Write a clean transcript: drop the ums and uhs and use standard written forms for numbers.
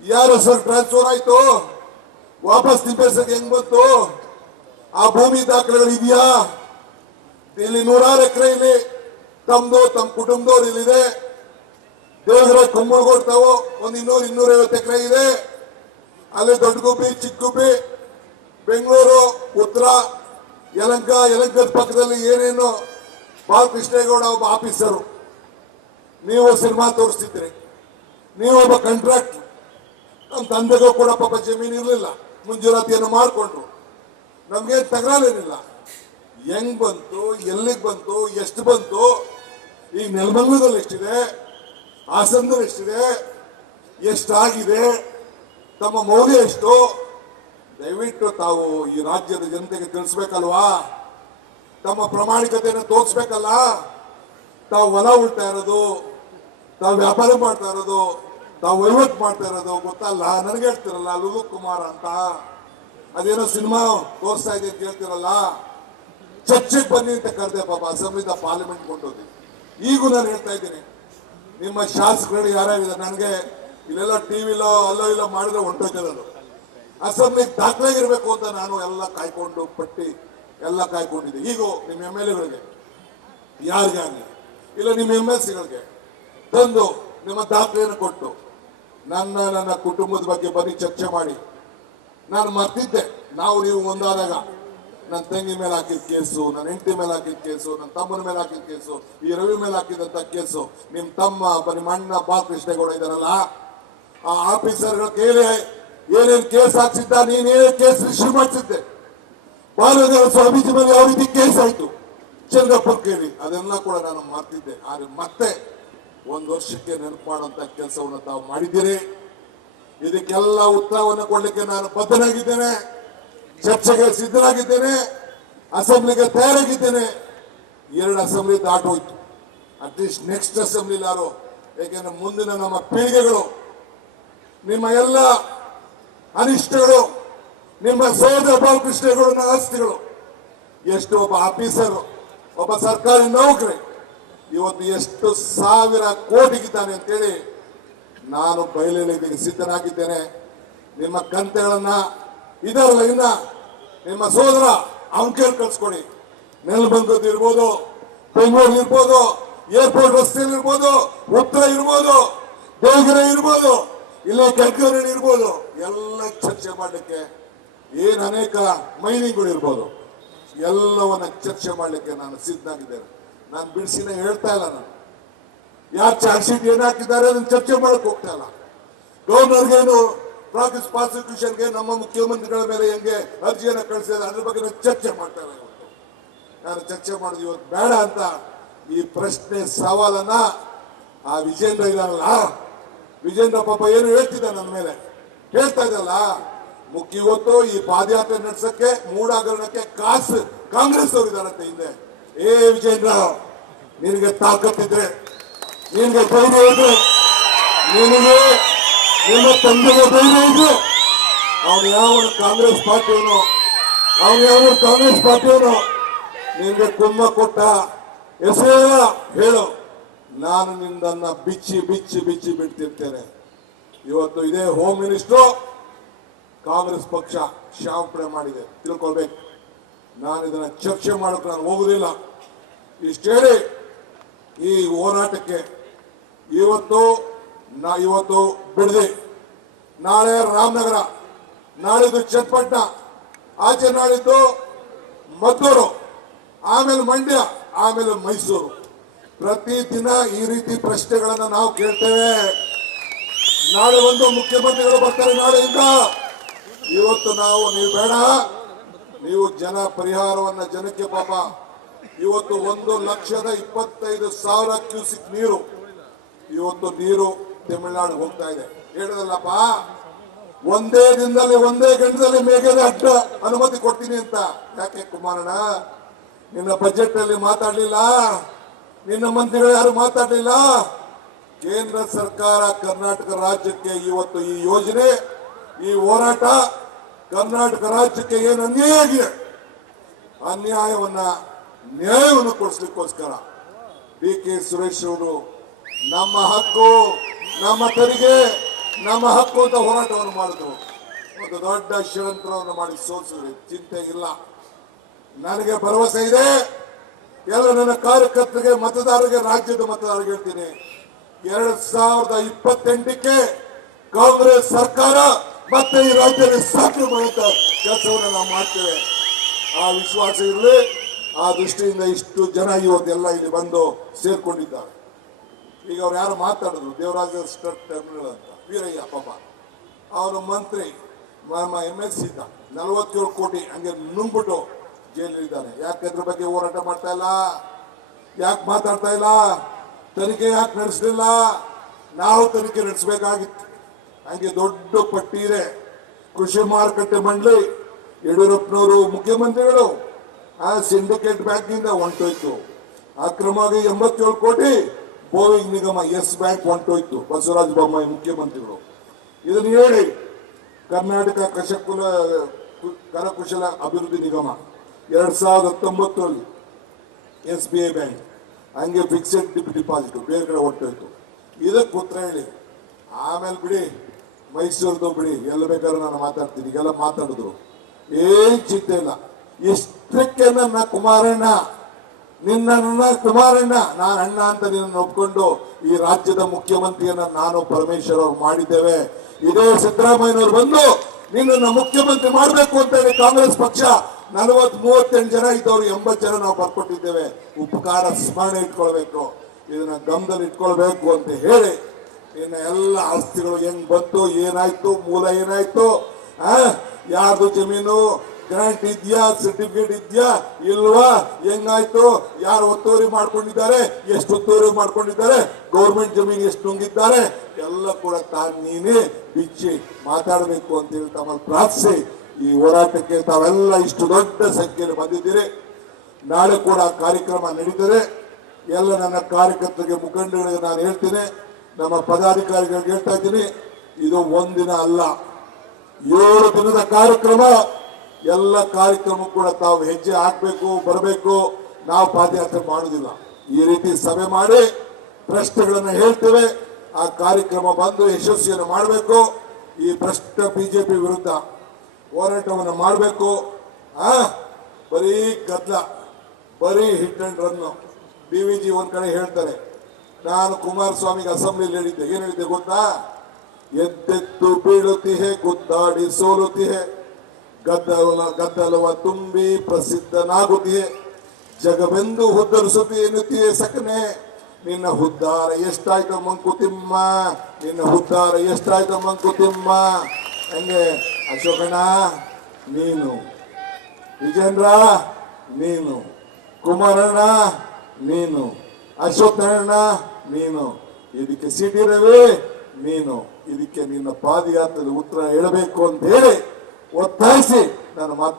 ಯಾರ ಹೆಸರು ಟ್ರಾನ್ಸ್ಫರ್ ಆಯ್ತು, ವಾಪಸ್ ನಿಮ್ಮ ಹೆಸರಿಗೆ ಹೆಂಗ್ ಬಂತು, ಆ ಭೂಮಿ ದಾಖಲೆಗಳು ಇದೆಯಾ? ಇಲ್ಲಿ 100 ಎಕರೆ ಇಲ್ಲಿ ತಮ್ದು, ತಮ್ಮ ಕುಟುಂಬದವ್ರು ಇಲ್ಲಿದೆ. ದೇವರ ಕುಂಬಳಗೊಡ್ತಾವು ಒಂದು 200-250 ಎಕರೆ ಇದೆ. ಅಲ್ಲಿ ದೊಡ್ಡ ಗುಬ್ಬಿ, ಚಿಕ್ಕ ಗುಬ್ಬಿ, ಬೆಂಗಳೂರು, ಉತ್ತರ, ಯಲಂಕದ ಪಕ್ಕದಲ್ಲಿ ಏನೇನು ಬಾಲಕೃಷ್ಣೇಗೌಡ ಒಬ್ಬ ಆಫೀಸರು, ನೀವು ಸಿನಿಮಾ ತೋರಿಸ್ತಿದ್ರಿ, ನೀವು ಒಬ್ಬ ಕಾಂಟ್ರಾಕ್ಟ್. ನಮ್ಮ ತಂದೆಗೂ ಕೂಡ ಪಾಪ ಜಮೀನು ಇರಲಿಲ್ಲ, ಮುಂಜೂರಾತಿಯನ್ನು ಮಾಡಿಕೊಂಡ್ರು. ನಮ್ಗೇನು ತಗರಾಲೇನಿಲ್ಲ. ಹೆಂಗ್ ಬಂತು, ಎಲ್ಲಿಗೆ ಬಂತು, ಎಷ್ಟು ಬಂತು, ಈಗ ನೆಲಮಂಗಲದಲ್ಲಿ ಎಷ್ಟಿದೆ, ಹಾಸನದಲ್ಲಿ ಎಷ್ಟಿದೆ, ಎಷ್ಟಾಗಿದೆ, ತಮ್ಮ ಮೌಲ್ಯ ಎಷ್ಟು, ದಯವಿಟ್ಟು ತಾವು ಈ ರಾಜ್ಯದ ಜನತೆಗೆ ತಿಳಿಸ್ಬೇಕಲ್ವಾ? ತಮ್ಮ ಪ್ರಾಮಾಣಿಕತೆಯನ್ನು ತೋರಿಸ್ಬೇಕಲ್ಲ. ತಾವು ಹೊಲ ಉಳ್ತಾ ಇರೋದು, ತಾವು ವ್ಯಾಪಾರ ಮಾಡ್ತಾ ಇರೋದು, ತಾವು ವಹಿವಾಟು ಮಾಡ್ತಾ ಇರೋದು ಗೊತ್ತಲ್ಲ. ನನಗೆ ಹೇಳ್ತಿರಲ್ಲ ಲುಲು ಕುಮಾರ್ ಅಂತ, ಅದೇನೋ ಸಿನಿಮಾ ತೋರಿಸ್ತಾ ಇದೆ ಅಂತ ಹೇಳ್ತಿರಲ್ಲ. ಚರ್ಚೆಗೆ ಬನ್ನಿ ಅಂತ ಕರೆದೆ ಪಾಪ, ಅಸೆಂಬ್ಲಿಂದ ಪಾರ್ಲಿಮೆಂಟ್ ಕೊಂಡೋಗಿ. ಈಗೂ ನಾನು ಹೇಳ್ತಾ ಇದ್ದೀನಿ, ನಿಮ್ಮ ಶಾಸಕರು ಯಾರ್ಯಾರಿದ್ದಾರೆ ನನಗೆ ಇಲ್ಲೆಲ್ಲ ಟಿವಿಲೋ ಅಲ್ಲೋ ಇಲ್ಲೋ ಮಾಡಿದ್ರೆ ಹೊಂಟೋಗಿರೋದು. ಅಸೆಂಬ್ಲಿಗೆ ದಾಖಲಾಗಿರ್ಬೇಕು ಅಂತ ನಾನು ಎಲ್ಲ ಕಾಯ್ಕೊಂಡು ಪಟ್ಟಿ ಎಲ್ಲ ಕಾಯ್ಕೊಂಡಿದ್ದೆ. ಈಗ ನಿಮ್ಮ MLAಗಳಿಗೆ ಯಾರಿಗಾಗಲಿ ಇಲ್ಲ ನಿಮ್ಮ MLCಗಳಿಗೆ ತಂದು ನಿಮ್ಮ ದಾಖಲೆಯನ್ನು ಕೊಟ್ಟು ನನ್ನ ಕುಟುಂಬದ ಬಗ್ಗೆ ಬನ್ನಿ ಚರ್ಚೆ ಮಾಡಿ. ನಾನು ಮರ್ತಿದ್ದೆ, ನಾವು ನೀವು ಒಂದಾದಾಗ ನನ್ನ ತಂಗಿ ಮೇಲೆ ಹಾಕಿದ ಕೇಸು, ನನ್ನ ಹೆಂಡತಿ ಮೇಲೆ ಹಾಕಿದ ಕೇಸು, ನನ್ನ ತಮ್ಮನ ಮೇಲೆ ಹಾಕಿದ ಕೇಸು, ಈ ರವಿ ಮೇಲೆ ಹಾಕಿದಂತ ಕೇಸು, ನಿಮ್ಮ ತಮ್ಮ ನಿಮ್ಮ ಅಣ್ಣ ಬಾಲಕೃಷ್ಣೇಗೌಡ ಇದ್ದಾರಲ್ಲ, ಆ ಆಫೀಸರ್ಗಳ ಕೈಲಿ ಏನೇನು ಕೇಸ್ ಹಾಕ್ಸಿದ್ದ, ನೀನೇನು ಕೇಸ್ ರಿಸೀವ್ ಮಾಡಿಸಿದ್ದೆ, ಬಾಲಗಂಗಾಧರ ಸ್ವಾಮೀಜಿ ಮೇಲೆ ಯಾವ ರೀತಿ ಕೇಸ್ ಆಯ್ತು ಚಂದ್ರಪ್ಪ ಕೇಳಿ, ಅದೆಲ್ಲ ಕೂಡ ನಾನು ಮಾಡ್ತಿದ್ದೆ. ಆದ್ರೆ ಮತ್ತೆ 1 ವರ್ಷಕ್ಕೆ ನೆನಪು ಮಾಡುವಂತ ಕೆಲಸವನ್ನು ತಾವು ಮಾಡಿದ್ದೀರಿ. ಇದಕ್ಕೆಲ್ಲ ಉತ್ತರವನ್ನು ಕೊಡ್ಲಿಕ್ಕೆ ನಾನು ಬದ್ಧನಾಗಿದ್ದೇನೆ, ಚರ್ಚೆಗೆ ಸಿದ್ಧನಾಗಿದ್ದೇನೆ, ಅಸೆಂಬ್ಲಿಗೆ ತಯಾರಾಗಿದ್ದೇನೆ. 2 ಅಸೆಂಬ್ಲಿ ದಾಟೋಯ್ತು, ಅಟ್ಲೀಸ್ಟ್ ನೆಕ್ಸ್ಟ್ ಅಸೆಂಬ್ಲಿ ಯಾರು, ಯಾಕೆಂದ್ರೆ ಮುಂದಿನ ನಮ್ಮ ಪೀಳಿಗೆಗಳು ನಿಮ್ಮ ಎಲ್ಲ ಅನಿಷ್ಟಗಳು, ನಿಮ್ಮ ಸೋದರ ಬಾಲಕೃಷ್ಣೇಗೌಡನ ಆಸ್ತಿಗಳು, ಎಷ್ಟು ಒಬ್ಬ ಆಫೀಸರ್, ಒಬ್ಬ ಸರ್ಕಾರಿ ನೌಕರಿ ಇವತ್ತು ಎಷ್ಟು ಸಾವಿರ ಕೋಟಿಗಿದ್ದಾನೆ ಅಂತೇಳಿ ನಾನು ಬಯಲಿಗೆ ಸಿದ್ಧನಾಗಿದ್ದೇನೆ. ನಿಮ್ಮ ಕಂತೆಗಳನ್ನ ಇದರಲ್ಲ, ಇನ್ನ ನಿಮ್ಮ ಸೋದರ ಅವನ್ ಕೇಳಿ ಕಳ್ಸ್ಕೊಡಿ. ನೆಲಮಂಗಲದ ಇರ್ಬೋದು, ಬೆಂಗಳೂರು ಇರ್ಬೋದು, ಏರ್ಪೋರ್ಟ್ ರಸ್ತೆಯಲ್ಲಿ ಇರ್ಬೋದು, ಉತ್ತರ ಇರ್ಬೋದು, ದೇವಗಿರಿ ಇರ್ಬೋದು, ಇಲ್ಲ ಕೆಂಕೇರಿ ಇರ್ಬೋದು, ಎಲ್ಲ ಚರ್ಚೆ ಮಾಡಲಿಕ್ಕೆ ಏನ್ ಅನೇಕ ಮೈನಿಂಗ್ಗಳು ಇರ್ಬೋದು, ಎಲ್ಲವನ್ನ ಚರ್ಚೆ ಮಾಡಲಿಕ್ಕೆ ನಾನು ಸಿದ್ಧನಾಗಿದ್ದೇನೆ. ನಾನು ಬಿಡಿಸಿನ ಹೇಳ್ತಾ ಇಲ್ಲ, ನಾನು ಯಾರು ಚಾರ್ಜ್ ಶೀಟ್ ಏನ್ ಹಾಕಿದ್ದಾರೆ ಅದನ್ನ ಚರ್ಚೆ ಮಾಡಕ್ ಹೋಗ್ತಾ ಇಲ್ಲ. ಗವರ್ನರ್ಗೇನು ಪ್ರಾಸಿಕ್ಯೂಷನ್ಗೆ ನಮ್ಮ ಮುಖ್ಯಮಂತ್ರಿಗಳ ಮೇಲೆ ಹೆಂಗೆ ಅರ್ಜಿಯನ್ನು ಕಳಿಸಿದ್ದಾರೆ ಅದ್ರ ಬಗ್ಗೆ ನಾನು ಚರ್ಚೆ ಮಾಡ್ತಾ ಇಲ್ಲ. ಇವತ್ತು ನಾನು ಚರ್ಚೆ ಮಾಡೋದು ಇವತ್ತು ಬೇಡ ಅಂತ ಈ ಪ್ರಶ್ನೆ ಸವಾಲನ್ನ ಆ ವಿಜೇಂದ್ರ ಇದಾರಲ್ಲ, ವಿಜೇಂದ್ರ ಪಾಪ ಏನು ಹೇಳ್ತಿದ್ದ ನನ್ನ ಮೇಲೆ ಹೇಳ್ತಾ ಇದ್ದಲ್ಲ, ಮುಖ್ಯ ಇವತ್ತು ಈ ಪಾದಯಾತ್ರೆ ನಡೆಸಕ್ಕೆ ಮೂಡಾಗರಣಕ್ಕೆ ಕಾಂಗ್ರೆಸ್ ಅವರು ಇದಾರಂತೆ ಹಿಂದೆ. ಏ ವಿಜೇಂದ್ರ, ನಿನಗೆ ತಾಕತ್ತಿದ್ರೆ, ನಿನಗೆ ಧೈರ್ಯ ಇದ್ರೆ, ನಿನಗೆ ನಿಮ್ಮ ತಂದೆಗೆ ಧೈರ್ಯ ಇದ್ರೆ, ಅವನು ಯಾವ ಕಾಂಗ್ರೆಸ್ ಪಾರ್ಟಿಯವನು ನಿನ್ಗೆ ಕುಮ್ಮ ಕೊಟ್ಟ ಹೆಸರ ಹೇಳು, ನಾನು ನಿಂದನ್ನ ಬಿಚ್ಚಿ ಬಿಡ್ತಿರ್ತೇನೆ. ಇವತ್ತು ಇದೇ ಹೋಮ್ ಮಿನಿಸ್ಟ್ರು ಕಾಂಗ್ರೆಸ್ ಪಕ್ಷ ಕ್ಷಮಾಪಣೆ ಮಾಡಿದೆ, ತಿಳ್ಕೊಳ್ಬೇಕು. ನಾನು ಇದನ್ನ ಚರ್ಚೆ ಮಾಡೋಕೆ ನಾನು ಹೋಗುದಿಲ್ಲ. ಇಷ್ಟೇಳಿ ಈ ಹೋರಾಟಕ್ಕೆ ಇವತ್ತು ಬಿಡದೆ, ನಾಳೆ ರಾಮನಗರ, ನಾಳಿದ್ದು ಚನ್ನಪಟ್ಟಣ, ಆಚೆ ನಾಳಿದ್ದು ಮದ್ದೂರು, ಆಮೇಲೆ ಮಂಡ್ಯ, ಆಮೇಲೆ ಮೈಸೂರು. ಪ್ರತಿದಿನ ಈ ರೀತಿ ಪ್ರಶ್ನೆಗಳನ್ನ ನಾವು ಕೇಳ್ತೇವೆ. ನಾಳೆ ಒಂದು ಮುಖ್ಯಮಂತ್ರಿಗಳು ಬರ್ತಾರೆ ನಾಳೆಯಿಂದ. ಇವತ್ತು ನೀವು ಬೇಡ, ನೀವು ಜನ ಪರಿಹಾರವನ್ನ ಜನಕ್ಕೆ ಪಾಪ ಇವತ್ತು 1,25,000 ಕ್ಯೂಸಿಕ್ ನೀರು ಇವತ್ತು ತಮಿಳುನಾಡಿಗೆ ಹೋಗ್ತಾ ಇದೆ. ಹೇಳಿದಲ್ಲಪ್ಪ, ಒಂದೇ ದಿನದಲ್ಲಿ ಒಂದೇ ಗಂಟೆದಲ್ಲಿ ಮೇಘದ ಅಡ್ಡ ಅನುಮತಿ ಕೊಡ್ತೀನಿ ಅಂತ. ಯಾಕೆ ಕುಮಾರಣ್ಣ, ನಿನ್ನ ಬಜೆಟ್ ಅಲ್ಲಿ ಮಾತಾಡ್ಲಿಲ್ಲ, ನಿನ್ನ ಮಂತ್ರಿಗಳು ಯಾರು ಮಾತಾಡ್ಲಿಲ್ಲ. ಕೇಂದ್ರ ಸರ್ಕಾರ ಕರ್ನಾಟಕ ರಾಜ್ಯಕ್ಕೆ ಇವತ್ತು ಈ ಯೋಜನೆ, ಈ ಹೋರಾಟ ಕರ್ನಾಟಕ ರಾಜ್ಯಕ್ಕೆ ಏನು ಅನ್ಯಾಯ ಆಗಿದೆ, ನ್ಯಾಯವನ್ನು ಕೊಡಿಸ್ಲಿಕ್ಕೋಸ್ಕರ DK ಸುರೇಶ್ ಅವರು ನಮ್ಮ ಹಕ್ಕು, ನಮ್ಮ ತೆರಿಗೆ, ನಮ್ಮ ಹಕ್ಕು ಅಂತ ಹೋರಾಟವನ್ನು ಮಾಡಿದ್ರು. ಒಂದು ದೊಡ್ಡ ಷಡ್ಯಂತ್ರವನ್ನು ಮಾಡಿ ಸೋಲಿಸಿದ್ರೆ ಚಿಂತೆ ಇಲ್ಲ. ನನಗೆ ಭರವಸೆ ಇದೆ. ಎಲ್ಲ ನನ್ನ ಕಾರ್ಯಕರ್ತರಿಗೆ, ಮತದಾರರಿಗೆ, ರಾಜ್ಯದ ಮತದಾರರಿಗೆ ಹೇಳ್ತೀನಿ, 2028ಕ್ಕೆ ಕಾಂಗ್ರೆಸ್ ಸರ್ಕಾರ ಮತ್ತೆ ಈ ರಾಜ್ಯದಲ್ಲಿ ಸ್ಥಾಪನೆ ಮಾಡುವಂತ ಕೆಲಸವನ್ನು ನಾವು ಮಾಡ್ತೇವೆ. ಆ ವಿಶ್ವಾಸ ಇರಲಿ. ಆ ದೃಷ್ಟಿಯಿಂದ ಇಷ್ಟು ಜನ ಇವತ್ತೆಲ್ಲ ಇಲ್ಲಿ ಬಂದು ಸೇರ್ಕೊಂಡಿದ್ದಾರೆ. ಈಗ ಅವ್ರು ಯಾರು ಮಾತಾಡಿದ್ರು, ದೇವರಾಜ ಟರ್ಮಿನಲ್ ಅಂತ, ವೀರಯ್ಯ ಪಾಪ ಅವನು ಮಂತ್ರಿ MLC ಇದ್ದ, 47 ಕೋಟಿ ಹಂಗೆ ನುಂಗ್ಬಿಟ್ಟು ಜೈಲಿದ್ದಾನೆ. ಯಾಕಂದ್ರ ಬಗ್ಗೆ ಹೋರಾಟ ಮಾಡ್ತಾ ಇಲ್ಲ? ಯಾಕೆ ಮಾತಾಡ್ತಾ ಇಲ್ಲ? ತನಿಖೆ ಯಾಕೆ ನಡೆಸಲಿಲ್ಲ? ನಾವು ತನಿಖೆ ನಡೆಸಬೇಕಾಗಿತ್ತು. ಹಂಗೆ ದೊಡ್ಡ ಪಟ್ಟಿ ಇದೆ. ಕೃಷಿ ಮಾರುಕಟ್ಟೆ ಮಂಡಳಿ, ಯಡಿಯೂರಪ್ಪನವರು ಮುಖ್ಯಮಂತ್ರಿಗಳು ಆ ಸಿಂಡಿಕೇಟ್ ಬ್ಯಾಂಕ್ನಿಂದ ಹೊಂಟೋಯ್ತು. ಅಕ್ರಮವಾಗಿ 87 ಕೋಟಿ ಬೋಯಿಂಗ್ ನಿಗಮ ಯೆಸ್ ಬ್ಯಾಂಕ್ ಹೊಂಟೋಯ್ತು. ಬಸವರಾಜ ಬೊಮ್ಮಾಯಿ ಮುಖ್ಯಮಂತ್ರಿಗಳು ಇದನ್ನು ಹೇಳಿ ಕರ್ನಾಟಕ ಕರಕುಶಲ ಅಭಿವೃದ್ಧಿ ನಿಗಮ 2019ರಲ್ಲಿ SBI ಬ್ಯಾಂಕ್ ಹಂಗೆ ಫಿಕ್ಸೆಡ್ ಡಿಪಾಸಿಟ್ ಬೇರೆ ಕಡೆ ಹೊಂಟೋಯ್ತು. ಇದಕ್ಕೆ ಉತ್ತರ ಹೇಳಿ. ಆಮೇಲೆ ಬಿಡಿ, ಮೈಸೂರದು ಬಿಡಿ, ಎಲ್ಲ ಬೇಕಾದ್ರೂ ನಾನು ಮಾತಾಡ್ತೀನಿ. ಈಗೆಲ್ಲ ಮಾತಾಡಿದ್ರು, ಏನ್ ಚಿಂತೆ ಇಲ್ಲ. ಇಷ್ಟಕ್ಕೆ ನನ್ನ ಕುಮಾರಣ್ಣ, ನಿನ್ನ ಕುಮಾರಣ್ಣ, ನಾನು ಅಣ್ಣ ಅಂತ ನಿನ್ನ ಒಪ್ಕೊಂಡು ಈ ರಾಜ್ಯದ ಮುಖ್ಯಮಂತ್ರಿಯನ್ನ ನಾನು ಪರಮೇಶ್ವರ್ ಅವ್ರು ಮಾಡಿದ್ದೇವೆ. ಇದೇ ಸಿದ್ದರಾಮಯ್ಯನವ್ರು ಬಂದು ನಿನ್ನನ್ನು ಮುಖ್ಯಮಂತ್ರಿ ಮಾಡಬೇಕು ಅಂತ ಹೇಳಿ ಕಾಂಗ್ರೆಸ್ ಪಕ್ಷ 40-38 ಜನ ಇದ್ದವರು 80 ಜನ ನಾವು ಬರ್ಕೊಟ್ಟಿದ್ದೇವೆ. ಉಪಕಾರ ಸ್ಮರಣೆ ಇಟ್ಕೊಳ್ಬೇಕು, ಇದನ್ನ ಗಮನದಲ್ಲಿ ಇಟ್ಕೊಳ್ಬೇಕು ಅಂತ ಹೇಳಿ ಇನ್ನ ಎಲ್ಲ ಆಸ್ತಿಗಳು ಹೆಂಗ್ ಬಂತು, ಏನಾಯ್ತು, ಮೂಲ ಏನಾಯ್ತು, ಯಾರ್ದು ಜಮೀನು ಗ್ರಾಂಟ್ ಇದೆಯಾ, ಸರ್ಟಿಫಿಕೇಟ್ ಇದೆಯಾ ಇಲ್ವಾ, ಹೆಂಗಾಯ್ತು, ಯಾರು ಒತ್ತುವರಿ ಮಾಡ್ಕೊಂಡಿದ್ದಾರೆ, ಎಷ್ಟು ಒತ್ತುವರಿ ಮಾಡ್ಕೊಂಡಿದ್ದಾರೆ, ಗೌರ್ಮೆಂಟ್ ಜಮೀನು ಎಷ್ಟು ನುಂಗಿದ್ದಾರೆ, ಎಲ್ಲ ಕೂಡ ನೀನೇ ಬಿಚ್ಚಿ ಮಾತಾಡಬೇಕು ಅಂತ ಹೇಳಿ ತಮ್ಮನ್ನು ಪ್ರಾರ್ಥಿಸಿ ಈ ಹೋರಾಟಕ್ಕೆ ತಾವೆಲ್ಲ ಇಷ್ಟು ದೊಡ್ಡ ಸಂಖ್ಯೆಯಲ್ಲಿ ಬಂದಿದ್ದೀರಿ. ನಾಳೆ ಕೂಡ ಕಾರ್ಯಕ್ರಮ ನಡೀತದೆ. ಎಲ್ಲ ನನ್ನ ಕಾರ್ಯಕರ್ತರಿಗೆ, ಮುಖಂಡರಿಗೆ ನಾನು ಹೇಳ್ತೀನಿ, ನಮ್ಮ ಪದಾಧಿಕಾರಿಗಳಿಗೆ ಹೇಳ್ತಾ ಇದ್ದೀನಿ, ಇದು ಒಂದಿನ ಅಲ್ಲ, 7 ದಿನದ ಕಾರ್ಯಕ್ರಮ. ಎಲ್ಲ ಕಾರ್ಯಕ್ರಮ ಕೂಡ ತಾವು ಹೆಜ್ಜೆ ಹಾಕಬೇಕು, ಬರಬೇಕು. ನಾವು ಪಾದಯಾತ್ರೆ ಮಾಡುವುದಿಲ್ಲ. ಈ ರೀತಿ ಸಭೆ ಮಾಡಿ ಪ್ರಶ್ನೆಗಳನ್ನು ಹೇಳ್ತೇವೆ. ಆ ಕಾರ್ಯಕ್ರಮ ಬಂದು ಯಶಸ್ವಿಯನ್ನು ಮಾಡಬೇಕು. ಈ ಭ್ರಷ್ಟ ಬಿಜೆಪಿ ವಿರುದ್ಧ ಹೋರಾಟವನ್ನು ಮಾಡಬೇಕು. ಬರೀ ಗದ್ದಲ, ಬರೀ ಹಿಟ್ ಅಂಡ್ ರನ್ನು. DVG ಒಂದ್ ಕಡೆ ಹೇಳ್ತಾರೆ, ನಾನು ಕುಮಾರಸ್ವಾಮಿಗೆ ಅಸೆಂಬ್ಲಿಲಿ ಹೇಳಿದ್ದೆ, ಏನ್ ಹೇಳಿದ್ದೆ ಗೊತ್ತಾ? ಎದ್ದೆದ್ದು ಬೀಳುತ್ತಿಹೆ, ಗುದ್ದಾಡಿ ಸೋಲುತ್ತಿಹೆ, ಗದ್ದಲವ ತುಂಬಿ ಪ್ರಸಿದ್ಧನಾಗುತ್ತಿಹೆ, ಜಗವೆಂದು ಹುದ್ದರಿಸುತ್ತಿ ಎನ್ನುತ್ತೀಯೆ ಸಕನೆ. ನಿನ್ನ ಹುದ್ದಾರ ಎಷ್ಟಾಯ್ತು ಮಂಕುತಿಮ್ಮ, ನಿನ್ನ ಹುದ್ದಾರ ಎಷ್ಟಾಯ್ತು ಮಂಕುತಿಮ್ಮ. ಹಂಗೆ ಅಶೋಕಣ್ಣ ನೀನು, ವಿಜೇಂದ್ರ ನೀನು, ಕುಮಾರಣ್ಣ ನೀನು, ಅಶ್ವತ್ಥಣ್ಣ ನೀನು, ಇದಕ್ಕೆ CT ರವಿ ನೀನು, ಇದಕ್ಕೆ ನಿನ್ನ ಪಾದಯಾತ್ರೆಯಲ್ಲಿ ಉತ್ತರ ಹೇಳಬೇಕು ಅಂತ ಹೇಳಿ ಒತ್ತಾಯಿಸಿ ನಾನು ಮಾತು